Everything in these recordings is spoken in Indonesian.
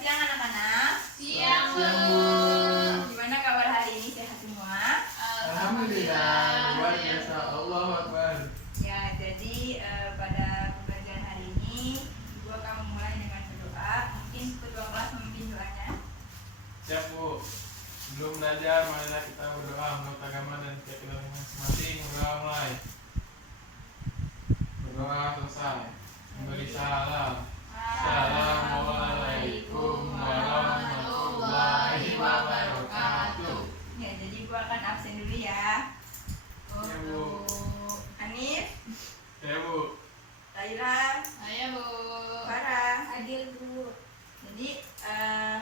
siang anak-anak. Siang, Bu. Gimana kabar hari ini? Sehat semua? Alhamdulillah. Luar biasa. Allahu Akbar. Ya, jadi pada pembelajaran hari ini Ibu akan memulai dengan berdoa. Mungkin ketua kelas memimpin doanya. Siap, Bu. Sebelum belajar, marilah kita berdoa menurut agama dan keyakinan masing-masing. Berdoa mulai. Berdoa selesai. Memberi salam. Assalamualaikum warahmatullahi wabarakatuh. Ya, jadi Ibu akan absen dulu ya. Ya, Bu. Hanif, Ya, Bu. Laila, Ayo, Bu. Farah, hadir Bu. Jadi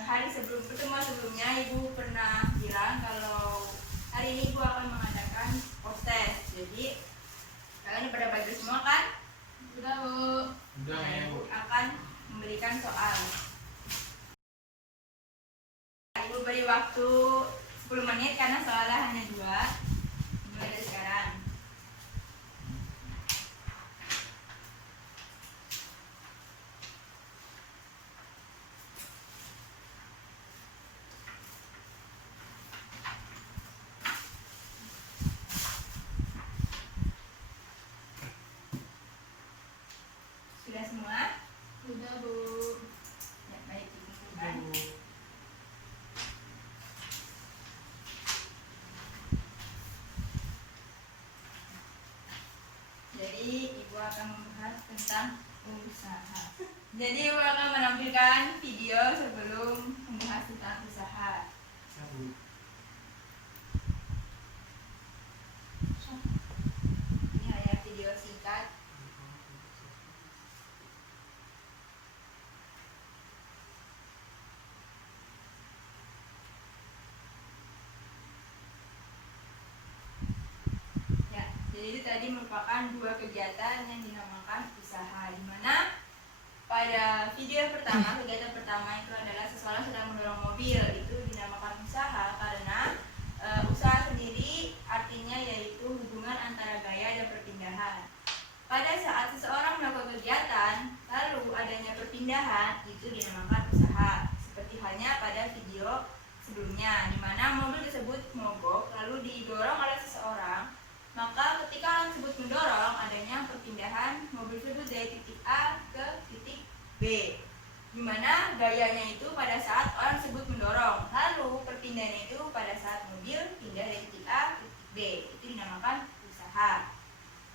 hari sebelum pertemuan sebelumnya Ibu pernah bilang kalau hari ini Ibu akan mengadakan post test. Jadi kalian pada belajar semua kan? Sudah, Bu. Udah ya, Bu. Ibu akan memberikan soal. Ibu beri waktu 10 menit karena soalnya hanya 2. Mulai dari sekarang. Sudah semua? Sudah, Bu. Ya, baik Udah, dikumpulkan. Bu. Jadi Ibu akan membahas tentang usaha. Jadi Ibu akan menampilkan video sebelum membahas tentang usaha. Ya, Bu. Ini hanya video singkat. Ya, jadi itu tadi merupakan 2 kegiatan yang dinamakan usaha, di mana pada video pertama, kegiatan pertama itu adalah seseorang sedang mendorong mobil, itu dinamakan usaha karena usaha sendiri artinya yaitu hubungan antara gaya dan perpindahan. Pada saat seseorang melakukan kegiatan lalu adanya perpindahan, itu dinamakan usaha. Seperti halnya pada video sebelumnya, di mana mobil tersebut mogok lalu didorong oleh seseorang. Maka ketika orang tersebut mendorong adanya perpindahan mobil tersebut dari titik A ke titik B, di mana gayanya itu pada saat orang tersebut mendorong, lalu perpindahannya itu pada saat mobil pindah dari titik A ke titik B, itu dinamakan usaha.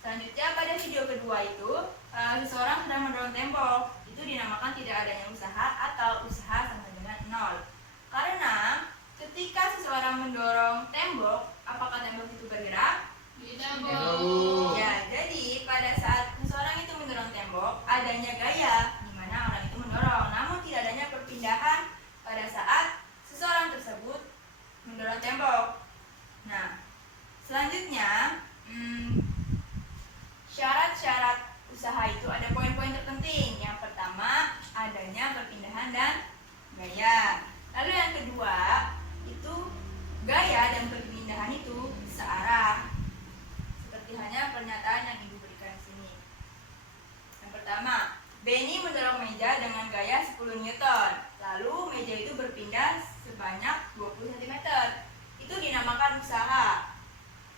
Selanjutnya pada video kedua itu seseorang sedang mendorong tembok, itu dinamakan tidak adanya usaha atau usaha sama dengan 0. Karena ketika seseorang mendorong tembok, apakah tembok itu bergerak? Tidak, Tidak, Bu. Bu. Ya, jadi pada saat seseorang itu mendorong tembok, adanya gaya di mana orang itu mendorong, namun tidak adanya perpindahan pada saat seseorang tersebut mendorong tembok. Nah, selanjutnya syarat-syarat usaha itu ada poin-poin terpenting. Yang pertama, adanya perpindahan dan gaya. Lalu yang kedua, itu gaya dan perpindahan itu searah. Seperti hanya pernyataan yang Ibu berikan di sini. Yang pertama, Benny mendorong meja dengan gaya 10 Newton. Lalu meja itu berpindah sebanyak 20 cm. Itu dinamakan usaha.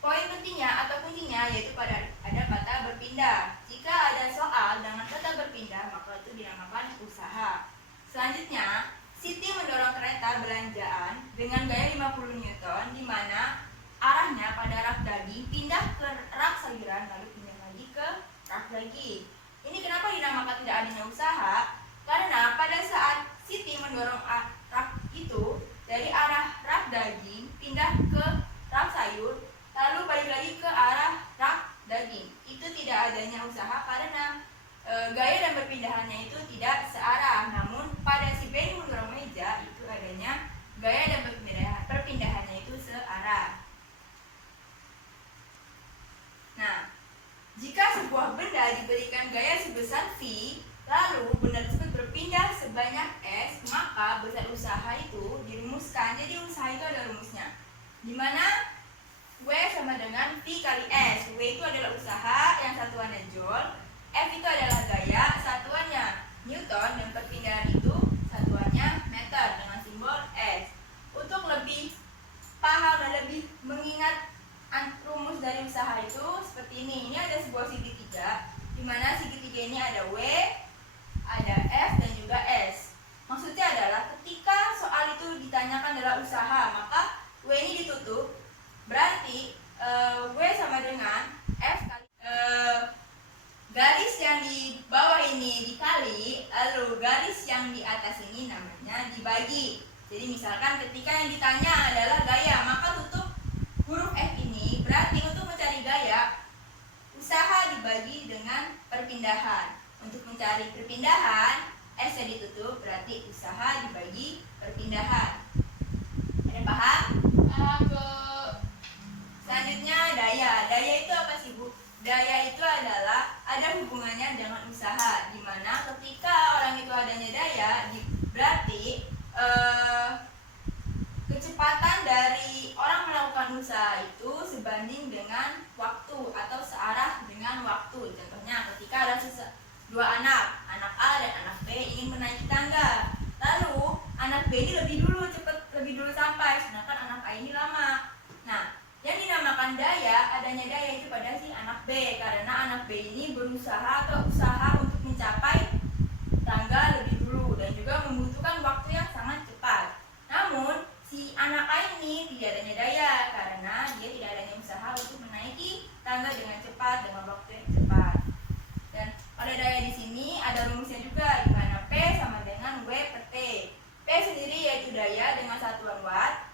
Poin pentingnya atau kuncinya yaitu pada ada kata berpindah. Jika ada soal dengan kata berpindah, maka itu dinamakan usaha. Selanjutnya, Siti mendorong kereta belanjaan dengan gaya 50 Newton, di mana arahnya pada rak daging pindah ke rak sayuran lalu pindah lagi ke rak daging. Ini kenapa dinamakan tidak adanya usaha? Karena pada saat Siti mendorong rak itu dari arah rak daging pindah ke rak sayur lalu balik lagi ke arah rak daging, itu tidak adanya usaha karena gaya dan perpindahannya itu tidak searah. Namun pada si Benny mendorong meja itu adanya gaya dan perpindahannya itu searah. Nah, jika sebuah benda diberikan gaya sebesar V, lalu benda tersebut berpindah sebanyak S, maka besar usaha itu dirumuskan. Jadi usaha itu ada rumusnya, di mana W sama dengan V kali S. W itu adalah usaha, yang satuannya joule. F itu adalah gaya, satuannya Newton, dan perpindahan itu satuannya meter. yang di atas ini namanya dibagi. Jadi misalkan ketika yang ditanya adalah gaya, maka tutup huruf F ini berarti untuk mencari gaya, usaha dibagi dengan perpindahan. Untuk mencari perpindahan, S-nya ditutup berarti usaha dibagi perpindahan. Ada paham? Paham, Bu. Selanjutnya daya. Daya itu apa sih, Bu? Daya itu adalah ada hubungannya dengan usaha, di mana ketika orang itu adanya daya, berarti kecepatan dari orang melakukan usaha itu sebanding dengan waktu atau searah dengan waktu. Contohnya ketika ada dua anak A dan anak B ingin menaiki tangga, lalu anak B ini lebih dulu sampai, sedangkan anak A ini lama. Nah, yang dinamakan daya, adanya daya itu pada si anak B, karena anak B ini berusaha atau usaha untuk mencapai tangga lebih dulu dan juga membutuhkan waktu yang sangat cepat. Namun si anak A ini tidak adanya daya karena dia tidak adanya usaha untuk menaiki tangga dengan cepat dengan waktu yang cepat. Dan pada daya di sini ada rumusnya juga, di mana P sama dengan W per T. P sendiri yaitu daya dengan satuan watt,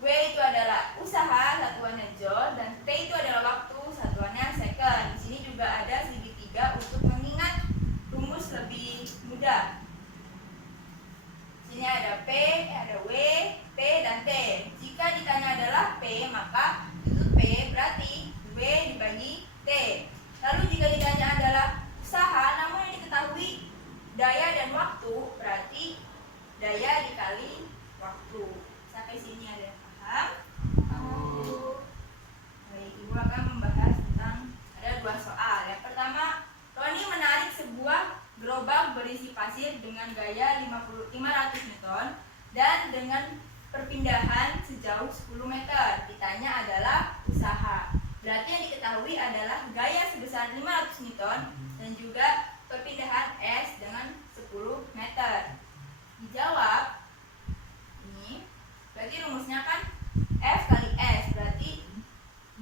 W itu adalah usaha satuannya joule, dan T itu adalah waktu satuannya second. Di sini juga ada segitiga untuk mengingat rumus lebih mudah. Di sini ada P, ada W, T dan T. Jika ditanya adalah P, maka itu P berarti W dibagi T. Lalu jika ditanya adalah usaha, namun yang diketahui daya dan waktu, berarti daya dikali waktu. Sampai sini ada yang paham? Baik, Ibu akan membahas tentang ada dua soal. Yang pertama, Roni menarik sebuah gerobak berisi pasir dengan gaya 500 Newton dan dengan perpindahan sejauh 10 meter. Ditanya adalah usaha. Berarti yang diketahui adalah gaya sebesar 500 Newton dan juga perpindahan S dengan 10 meter. Dijawab ini, berarti rumusnya kan F kali S, berarti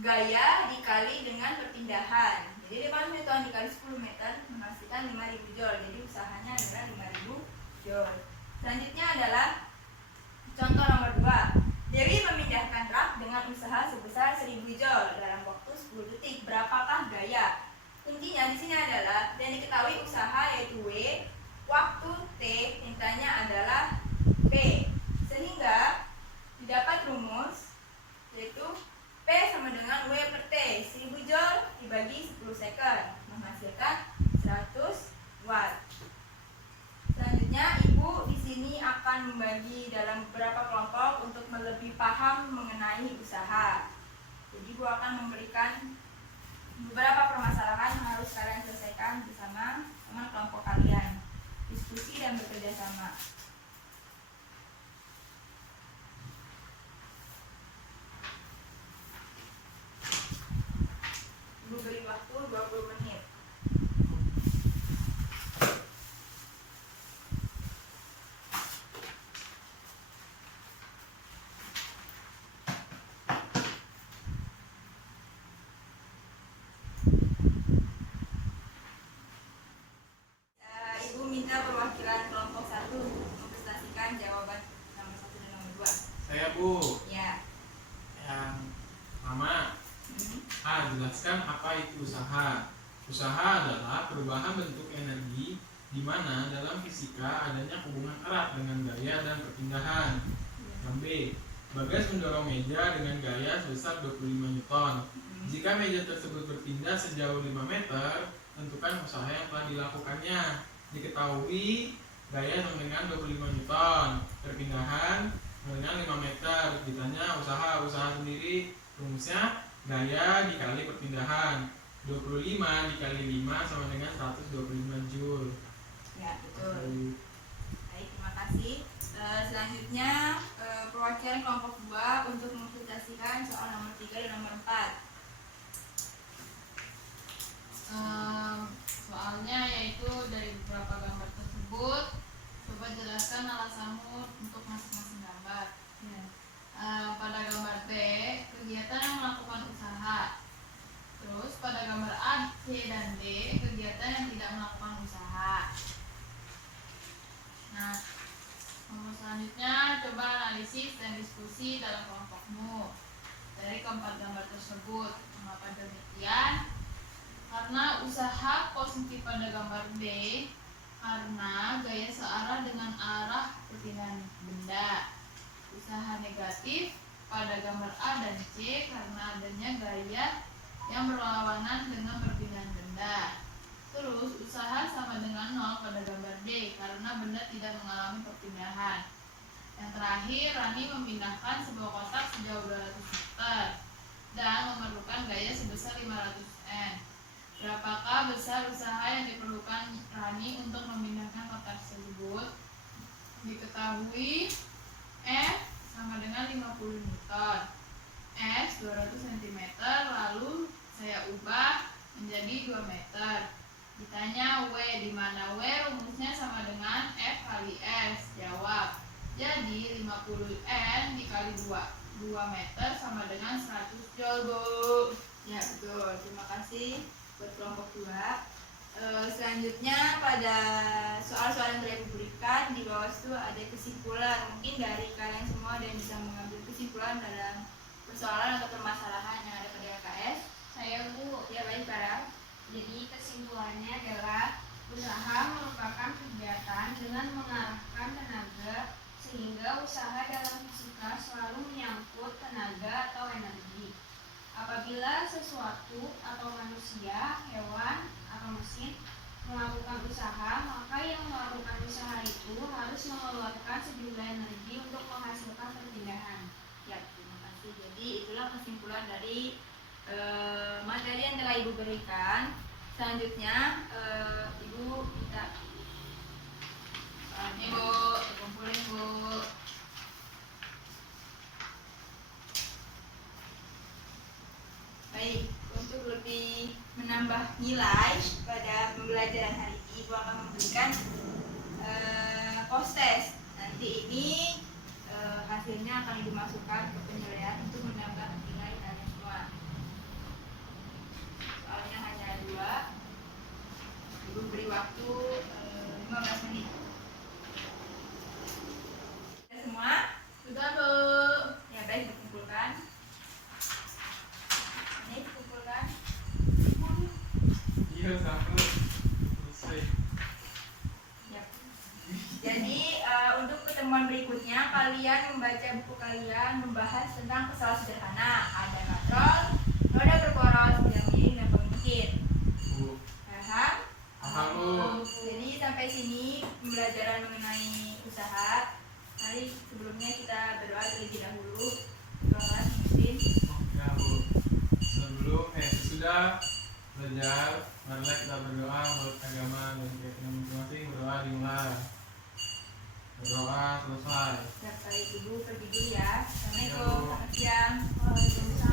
gaya dikali dengan perpindahan. Jadi 500 Newton dikali 10 meter menghasilkan 5000 joule. Jadi usahanya adalah 5000 joule. Selanjutnya adalah contoh nomor 2. Dewi memindahkan rak dengan usaha sebesar 1000 joule dalam waktu 10 detik. Berapakah gaya? Kuncinya di sini adalah yang diketahui usaha yaitu W, waktu T, mintanya adalah P. Sehingga didapat rumus yaitu P sama dengan W per T. 1000 joule dibagi 10 second menghasilkan 100 watt. Selanjutnya Ibu di sini akan membagi dalam beberapa kelompok untuk lebih paham mengenai usaha. Jadi Ibu akan memberikan beberapa permasalahan yang harus kalian selesaikan bersama teman kelompok kalian. Diskusi dan bekerja sama. Ibu beri waktu 20 menit. Ibu minta perwakilan kelompok 1 mempresentasikan jawaban nomor 1 dan nomor 2. Saya, Bu. Ya. Yang pertama, A. Jelaskan apa itu usaha. Usaha adalah perubahan bentuk energi di mana dalam fisika adanya hubungan erat dengan gaya dan perpindahan. Yang B. Bagas mendorong meja dengan gaya sebesar 25 Newton. Jika meja tersebut berpindah sejauh 5 meter, tentukan usaha yang telah dilakukannya. Diketahui gaya sama dengan 25 Newton, perpindahan sama dengan 5 meter. Ditanya usaha sendiri, rumusnya gaya dikali perpindahan. 25 dikali 5 sama dengan 125 joule. Ya, betul. Baik, terima kasih. Selanjutnya perwakilan kelompok 2 untuk mempresentasikan soal nomor 3 dan nomor 4. Soalnya yaitu dari beberapa gambar tersebut, coba jelaskan alasanmu untuk masing-masing gambar. Ya. Pada gambar B, kegiatan yang melakukan usaha. Terus pada gambar A, C, dan D, kegiatan yang tidak melakukan usaha. Nah, Selanjutnya, coba analisis dan diskusi dalam kelompokmu dari keempat gambar tersebut. Mengapa demikian? Karena usaha positif pada gambar B karena gaya searah dengan arah perpindahan benda. Usaha negatif pada gambar A dan C karena adanya gaya yang berlawanan dengan perpindahan benda. Terus, usaha sama dengan 0 pada gambar D karena benda tidak mengalami perpindahan. Yang terakhir, Rani memindahkan sebuah kotak sejauh 200 meter dan memerlukan gaya sebesar 500 N. Berapakah besar usaha yang diperlukan Rani untuk memindahkan kotak tersebut? Diketahui F sama dengan 50 Newton, S 200 cm, lalu saya ubah menjadi 2 meter. Ditanya W, di mana W rumusnya sama dengan F kali S. Jawab. Jadi 50 N dikali 2 meter sama dengan 100 Joule, Bu. Ya, betul. Terima kasih buat kelompok 2. Selanjutnya pada soal-soal yang telah diberikan di bawah itu ada kesimpulan. Mungkin dari kalian semua ada yang bisa mengambil kesimpulan dalam persoalan atau permasalahan yang ada pada LKS. Saya, Bu. Ya, baik, Farah. Jadi kesimpulannya adalah usaha merupakan kegiatan dengan mengarahkan tenaga sehingga usaha dalam fisika selalu menyangkut tenaga atau energi. Apabila sesuatu atau manusia, hewan, atau mesin melakukan usaha, maka yang melakukan usaha itu harus mengeluarkan sejumlah energi untuk menghasilkan perpindahan. Ya, terima kasih. Jadi itulah kesimpulan dari materi yang telah Ibu berikan. Selanjutnya Ibu minta Ini, Bu, dikumpulin, Bu. baik, untuk lebih menambah nilai pada pembelajaran hari ini, Ibu akan memberikan post test. Nanti ini hasilnya akan Ibu masukkan ke penilaian untuk menambah nilai kalian semua. Soalnya hanya 2. Ibu beri waktu 15 menit. Sudah semua? Sudah, Bu. Ya, baik, dikumpulkan. Ini dikumpulkan. Iya, sampai selesai. Ya. Jadi untuk pertemuan berikutnya kalian membaca buku kalian membahas tentang pesawat sederhana. Ada katrol, roda berporos, yang miring dan pengikir. Bu, Paham? paham, Bu. Jadi sampai sini pembelajaran mengenai usaha. Mari sebelumnya kita berdoa terlebih dahulu. Doa mungkin. Ya, Bu. Sudah belajar, marilah kita berdoa menurut agama dan keyakinan masing-masing. Berdoa dimulai. Berdoa selesai. Setiap kali ibu pergi dulu ya. Assalamualaikum. Ya, Bu. Selamat siang. Waalaikumsalam.